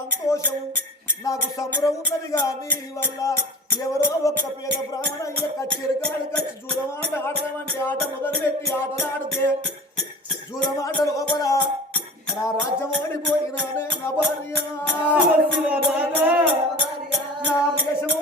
సంతోషం. నాకు సంబరం ఉన్నది కానీ వల్ల ఎవరో ఒక్క పేద బ్రాహ్మణయ్య కచ్చిరికాడు కచ్చి జూదమాట ఆడదామంటే ఆట మొదలుపెట్టి ఆటలాడితే జూదమాట లోపల నా రాజ్యం ఓడిపోయినానే నా భార్య. నా దేశం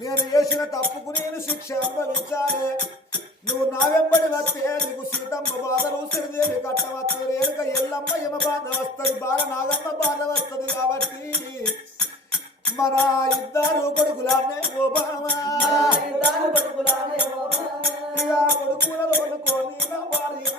నేను చేసిన తప్పుకు నేను శిక్ష అనుభవించాలి. నువ్వు నా వెంబడి వస్తే నీకు సీతమ్మ బాధలు సిరిదేవి కట్ట వస్తుంది రేణుక ఎల్లమ్మ యమ బాధ వస్తుంది బాల నాగమ్మ బాధ వస్తుంది కాబట్టి మన ఇద్దరు కొడుకులానే ఓ బామా ఇక కొడుకులను కొనుక్కొని నా భార్య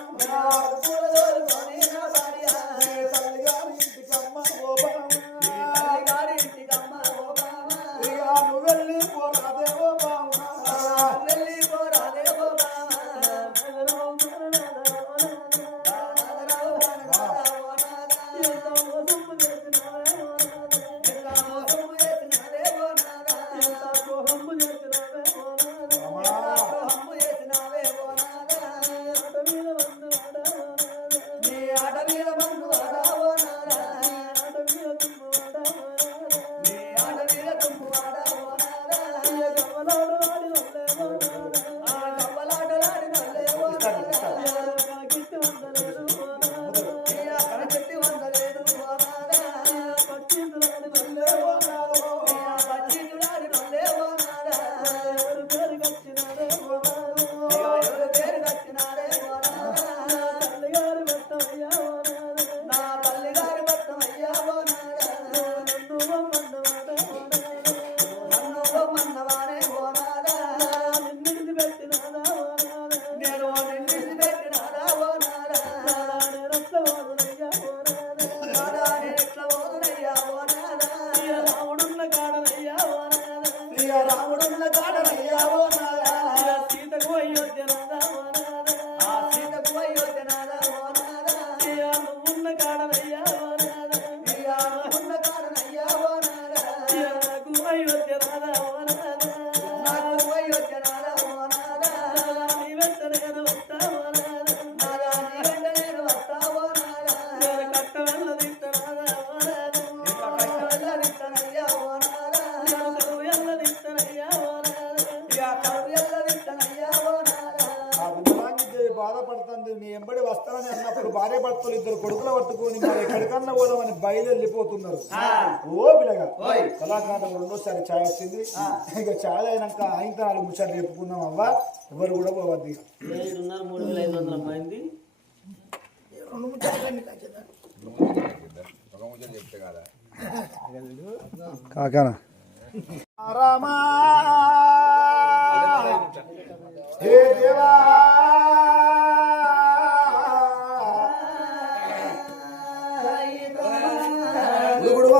నీ ఎంబడి వస్తానని అన్నప్పుడు భార్య భర్తలు ఇద్దరు కొడుకులు పట్టుకొని మరి ఎక్కడికన్నా పోదామని బయలుదేరిపోతున్నారు. ఓ పిల్లగా. కళాకాండం రెండోసారి ఛాయ్ వచ్చింది ఇక ఛాయ్ అయినాక ఆయన నాలుగు ముచ్చట్లు చెప్పుకుందాం అవ్వా. ఎవరు కూడా పోవద్దు మంది. కాకానా? రామా. హే దేవా.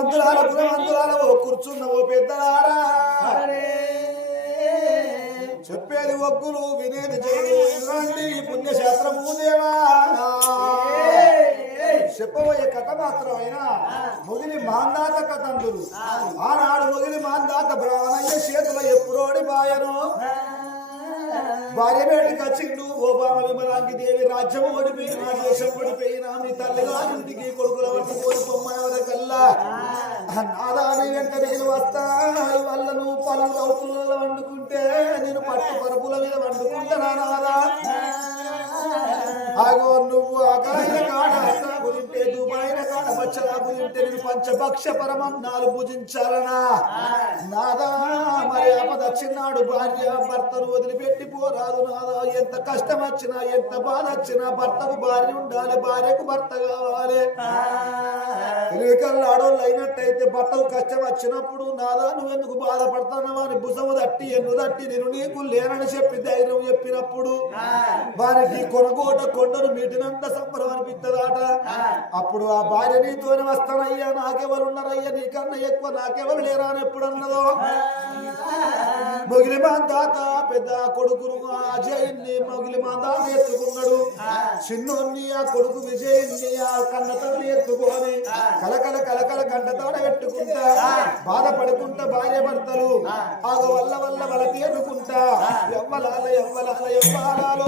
గుడు వంతులాల గుణవంతులాల ఓ కూర్చున్న ఓ పెద్దలారా. చెప్పేది ఒగ్గులు వినేది చెడు ఇలాంటి పుణ్యశాస్త్రము దేవా. చెప్పబోయే కథ మాత్రమైనా మొగిలి మాందాత కథందులు ఆనాడు మొగిలి మాందాత బ్రాహ్మణయ్య చేతుల ఎప్పుడోడి బాయను. భార్య వేడికి వచ్చిండు ఓబామ విమలాంగి దేవి రాజ్యం ఓడిపోయినా దేశం ఓడిపోయినా మీ తల్లిగారింటికి కొడుకుల వంటి కోరి పొమ్మనవరకల్లా నాదాని వెంట నేను వస్తా వల్ల నువ్వు పలు రౌతులలో వండుకుంటే నేను పట్టు పరుపుల మీద వండుకుంటానా నాదా. ఆగో నువ్వు అగాయన కాడ గురింటే దుబాయిన కాడ బచ్చలా గురింటే నేను పంచభక్ష పరమన్నాలు పూజించాలనా అపదచ్చినాడు భార్య భర్తను వదిలిపెట్టి పోరాదు నాదా. ఎంత కష్టం వచ్చినా ఎంత బాధ వచ్చినా భర్తకు భార్య ఉండాలి భార్యకు భర్త కావాలి. తెలివికల్లా ఆడోళ్ళు అయినట్టయితే భర్తకు కష్టం వచ్చినప్పుడు నాదా నువ్వెందుకు బాధపడతానవా? అని భుజము తట్టి ఎన్ను తట్టి నేను నీకు లేనని చెప్పి ధైర్యం చెప్పినప్పుడు వారికి కొనగోట కొండను మీటినంత సంబరం అనిపిస్తుందట అప్పుడు ఆ భార్య నీతోనే వస్తానయ్యా నాకెవరు ఉన్నారయ్యా? నీకన్నా ఎక్కువ నాకెవరు లేరా? అని ఎప్పుడు అన్నదో. మొగిలి మాందాత పెద్ద కొడుకును అజయన్ని మొగిలి మాందాత ఎత్తుకున్నాడు చిన్నోన్ని ఆ కొడుకు విజయన్ని ఆ కన్నతో ఎత్తుకొని కలకల కలకల గంటతో పెట్టుకుంటా. బాధపడుకుంటా భార్య భర్తలు. ఆగ వల్ల వల్ల వల తీరుకుంటా. ఎవ్వలాల ఎవ్వలాల ఎవ్వాలాలో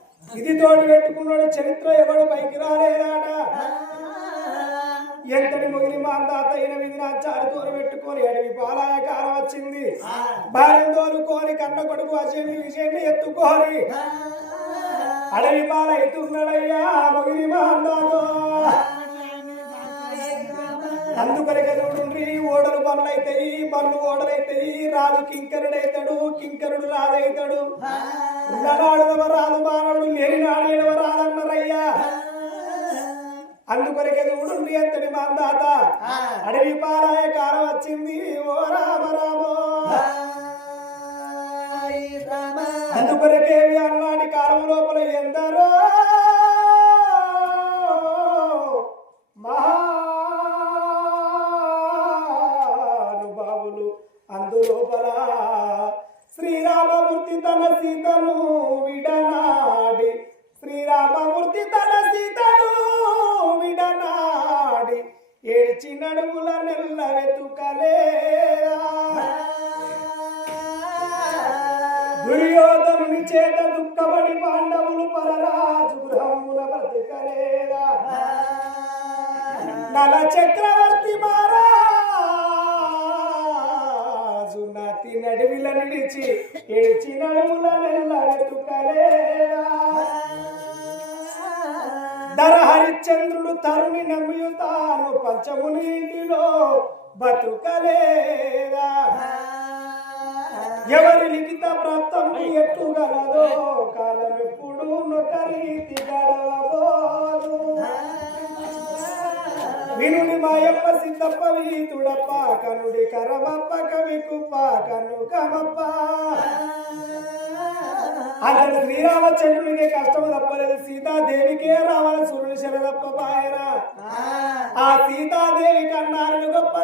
ఇది తోడు పెట్టుకున్నాడు చరిత్ర ఎవడు పైకి రాలేరాట ఎంతటి మొగిలి మా అందాత ఎనిమిది నాచారు తోలు పెట్టుకొని ఎనిమిది పాలాయ కాలం వచ్చింది. భార్య తోలుకొని కన్న కొడుకు అజయని విజయన్ని ఎత్తుకోని అడవి పాల ఎత్తున్నాడయ్యా మొగిలి మా అందాతో అందుకొరకే ఓడలు బండ్లైతాయి బండ్లు ఓడలైతాయి రాజు కింకరుడైతాడు కింకరుడు రాజైతాడు ఉన్ననాడు రాదు మానవుడు లేనినాడు ఎడవ రాదన్నారయ్యా అందుకొరకే చూడండి అంతటి మాందాత. అడవి పారాయ కాలం వచ్చింది ఓ రామ రామో. అందుకొరకే అన్నాటి కాలం లోపల ఎందరో నడుముల నెల్ల వెతుకలేరా? దుర్యోధనుని చేత దుఃఖపడి పాండవులు పరరాజు గృహమున బ్రతకలేదా నల చక్రవర్తి మహారాజు నతి నడివిల నిలిచి ఏడ్చి నడుముల నెల్ల వెతుకలేదా తర హరిశ్చంద్రుడు తరుణి నమ్మియుతాను పంచముని ఇంటిలో బతుకలేదా? ఎవరి లిఖిత ప్రాప్తం ఎట్టుగలదో కాలం ఎప్పుడు నొకరీతి గడవబోదు. వినుడి మాయప్ప సిద్ధప్ప వీతుడప్ప కనుడి కరమప్ప కవి కుప్ప కను కమప్ప అతను శ్రీరామచంద్రుడికి కష్టం తప్పలేదు. సీతాదేవికే రావణసురుడు శరదప్ప పాయన ఆ. సీతాదేవి కన్నారుడు గొప్పదాన్ని